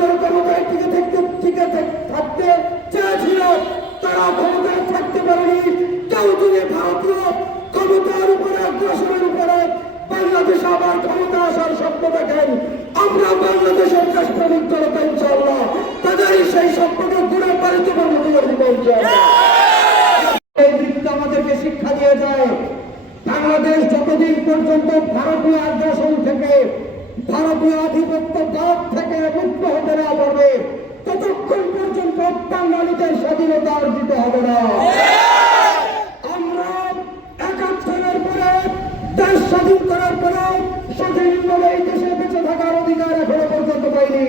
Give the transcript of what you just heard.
বছর ক্ষমতায় থাকতে চেয়েছিল, তারা ক্ষমতায় থাকতে পারেনি। কেউ যদি ভারতীয় ক্ষমতার উপরে আগ্রাসনের উপরে বাংলাদেশে আবার ক্ষমতা আসার স্বপ্ন দেখেন, আমরা বাংলাদেশের দেশপ্রেমিক জনতা ইনশাআল্লাহ তাদের সেই স্বপ্নকে ঘুরে পালিত পরিণত করে দিব ইনশাআল্লাহ। এই বৃত্ত আমাদেরকে শিক্ষা দিয়ে যায়, বাংলাদেশ যতদিন পর্যন্ত ভারতীয় আগ্রাসন থেকে, ভারতীয় আধিপত্য ভারত থেকে মুক্ত হতে না পারবে, ততক্ষণ পর্যন্ত বাঙালিদের স্বাধীনতা অর্জিত হবে না। আমরা ৭১ পরে দেশ স্বাধীন করার পরে স্বাধীনভাবে এই দেশে বেঁচে থাকার অধিকার এখনো পর্যন্ত পাইনি।